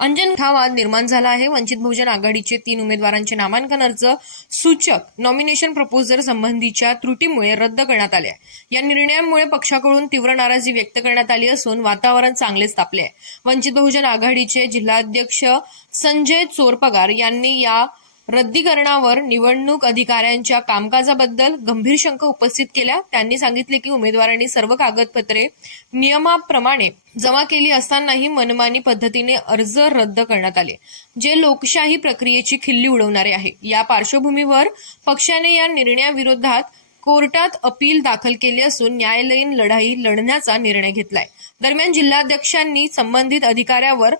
अंजन हा वाद निर्माण झाला आहे. वंचित बहुजन आघाडीचे तीन उमेदवारांचे नामांकन अर्ज सूचक नॉमिनेशन प्रपोजल संबंधीच्या त्रुटीमुळे रद्द करण्यात आले आहे. या निर्णयामुळे पक्षाकडून तीव्र नाराजी व्यक्त करण्यात आली असून वातावरण चांगलेच तापले आहे. वंचित बहुजन आघाडीचे जिल्हाध्यक्ष संजय चोरपगार यांनी या रद्दीकरणावर निवडणूक अधिकाऱ्यांच्या कामकाजाबद्दल गंभीर शंका उपस्थित केल्या. त्यांनी सांगितले की उमेदवारांनी सर्व कागदपत्रे नियमाप्रमाणे जमा केली असतानाही मनमानी पद्धतीने अर्ज रद्द करण्यात आले. जे लोकशाही प्रक्रियेची खिल्ली उडवणारे आहे. या पार्श्वभूमीवर पक्षाने या निर्णयाविरोधात कोर्टात अपील दाखल केली असून न्यायालयीन लढाई लढण्याचा निर्णय घेतलाय. दरम्यान जिल्हाध्यक्षांनी संबंधित अधिकाऱ्यावर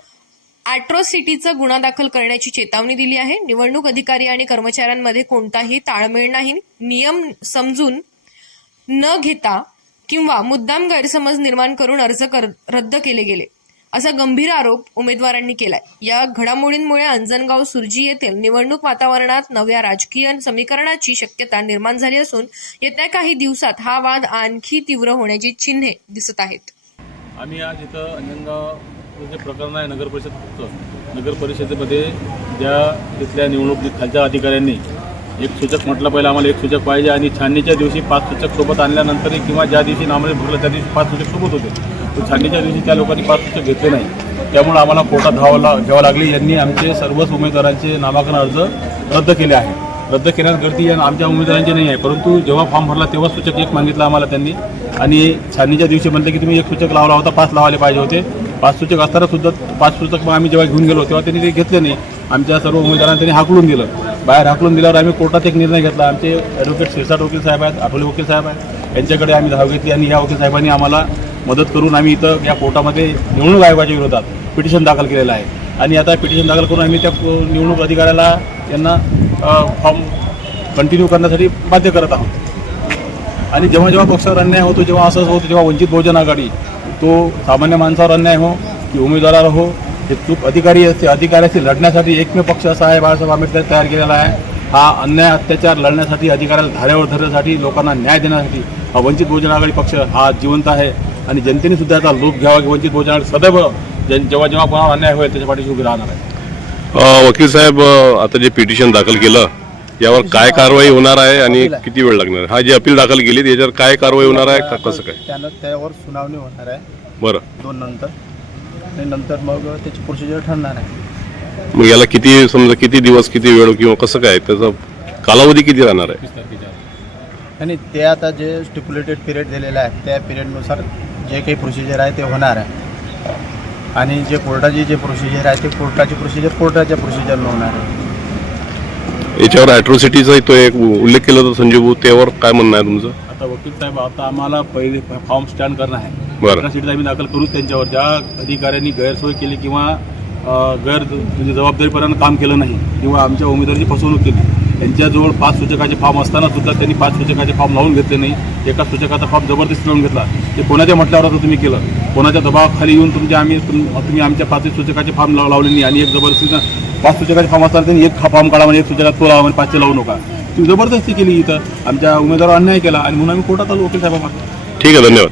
अॅट्रॉसिटीचा गुन्हा दाखल करण्याची चेतावणी दिली आहे. निवडणूक अधिकारी आणि कर्मचाऱ्यांमध्ये कोणताही ताळमेळ नाही. नियम समजून न घेता किंवा मुद्दाम गैरसमज निर्माण करून अर्ज कर रद्द केले गेले. असा गंभीर आरोप उमेदवारांनी केलाय. या घडामोडींमुळे अंजनगाव सुरजी येथील निवडणूक वातावरणात नव्या राजकीय समीकरणाची शक्यता निर्माण झाली असून येत्या काही दिवसात हा वाद आणखी तीव्र होण्याची चिन्हे दिसत आहेत. आम्ही आज इथं अंजनगाव जे प्रकरण आहे नगर परिषद नगर परिषदेमध्ये ज्या तिथल्या निवडणुकीत खालच्या अधिकाऱ्यांनी एक सूचक म्हटलं पहिलं आम्हाला एक सूचक पाहिजे आणि छाननीच्या दिवशी पाच सूचक सोबत आणल्यानंतरही किंवा ज्या दिवशी नामने भरलं त्या दिवशी पाच सूचक सोबत होते. तर छाननीच्या दिवशी त्या लोकांनी पाच सूचक घेतले नाही. त्यामुळे आम्हाला कोर्टात धावा ला घ्यावं लागले. यांनी आमचे सर्वच उमेदवारांचे नामांकन अर्ज रद्द केले आहे रद्द केल्यास गर्दी या आमच्या उमेदवारांची नाही आहे. परंतु जेव्हा फॉर्म भरला तेव्हा सूचक एक मागितला आम्हाला त्यांनी. आणि छाननीच्या दिवशी म्हटलं की तुम्ही एक सूचक लावला होता पाच लावायला पाहिजे होते. पाच सूचक असताना सुद्धा पाच सूचक मग आम्ही जेव्हा घेऊन गेलो तेव्हा त्यांनी ते घेतले नाही. आमच्या सर्व उमेदवारांना त्यांनी हाकलून दिलं. बाहेर हाकलून दिल्यावर आम्ही कोर्टात एक निर्णय घेतला. आमचे ॲडव्होकेट शिरसाट वकील साहेब आहेत आठवले वकील साहेब आहेत. यांच्याकडे आम्ही धाव घेतली आणि या वकील साहेबांनी आम्हाला मदत करून आम्ही इथं या कोर्टामध्ये निवडणूक आयोगाच्या विरोधात पिटिशन दाखल केलेलं आहे. आणि आता पिटिशन दाखल करून आम्ही त्या निवडणूक अधिकाऱ्याला यांना फॉर्म कंटिन्यू करण्यासाठी बाध्य करत आहोत. आणि जेव्हा जेव्हा पक्षावर अन्याय होतो जेव्हा असं होतं जेव्हा वंचित बहुजन आघाडी तो सामान्य माणसावर अन्याय हो की उमेदवारावर हो हे चूक अधिकारी असते अधिकाऱ्याशी लढण्यासाठी एकमेव पक्ष असा आहे बाळासाहेब आंबेडकर तयार केलेला आहे. हा अन्याय अत्याचार लढण्यासाठी अधिकाऱ्याला धाऱ्यावर धरण्यासाठी लोकांना न्याय देण्यासाठी हा वंचित बहुजन आघाडी पक्ष हा जिवंत आहे. आणि जनतेने सुद्धा याचा लोप घ्यावा की वंचित बहुजन आघाडी सदैव जन- जेव्हा जेव्हा कोणावर अन्याय होईल त्याच्या पाठीशी उभी राहणार आहे. वकील साहेब आता जे पिटिशन दाखल केलं यावर काय कारवाई होणार आहे आणि. किती वेळ लागणार आहे? हा जे अपील दाखल केली याच्यावर काय कारवाई होणार आहे? का कसं काय? त्यानं त्यावर सुनावणी होणार आहे. बरं. दोन नंतर. आणि नंतर मग त्याची प्रोसिजर ठरणार आहे. मग याला किती समजा किती दिवस किती वेळ किंवा कसं काय? त्याचा कालावधी किती राहणार आहे? आणि ते आता जे स्टिप्युलेटेड पिरियड दिलेलं आहे त्या पिरियडनुसार जे काही प्रोसिजर आहे ते होणार आहे. आणि जे कोर्टाची जे प्रोसिजर आहे ते कोर्टाची प्रोसिजर कोर्टाच्या प्रोसिजरनं होणार आहे. याच्यावर अॅट्रॉसिटीचा तो एक उल्लेख केला होता संजय भाऊ त्यावर काय म्हणणं आहे तुमचं? आता वकील साहेब आता आम्हाला पहिले फॉर्म स्टँड करणं आहे. बरं. आम्ही दाखल करूच त्यांच्यावर. ज्या अधिकाऱ्यांनी गैरसोय केली किंवा गैर म्हणजे जबाबदारीपणानं काम केलं नाही किंवा आमच्या उमेदवाराची फसवणूक केली त्यांच्याजवळ पाच सूचकाचे फॉर्म असताना सुद्धा त्यांनी पाच सूचकाचे फॉर्म लावून घेतले नाही. एका सूचकाचा फॉर्म जबरदस्ती लावून घेतला. ते कोणाच्या म्हटल्यावर आता तुम्ही केलं? कोणाच्या दबावाखाली येऊन तुमच्या आम्ही तुम्ही आमच्या पाच सूचकाचे फॉर्म लाव लावले नाही आणि एक जबरदस्तीनं पाच सूचकाचे फॉर्म असताना त्यांनी एक फॉर्म काढा म्हणजे एक सूचकात तो लावा पाचशे लावू नका. तुम्ही जबरदस्ती केली इथं. आमच्या उमेदवारावर अन्याय केला आणि म्हणून आम्ही कोर्टात आलो वकील साहेब ठीक आहे धन्यवाद.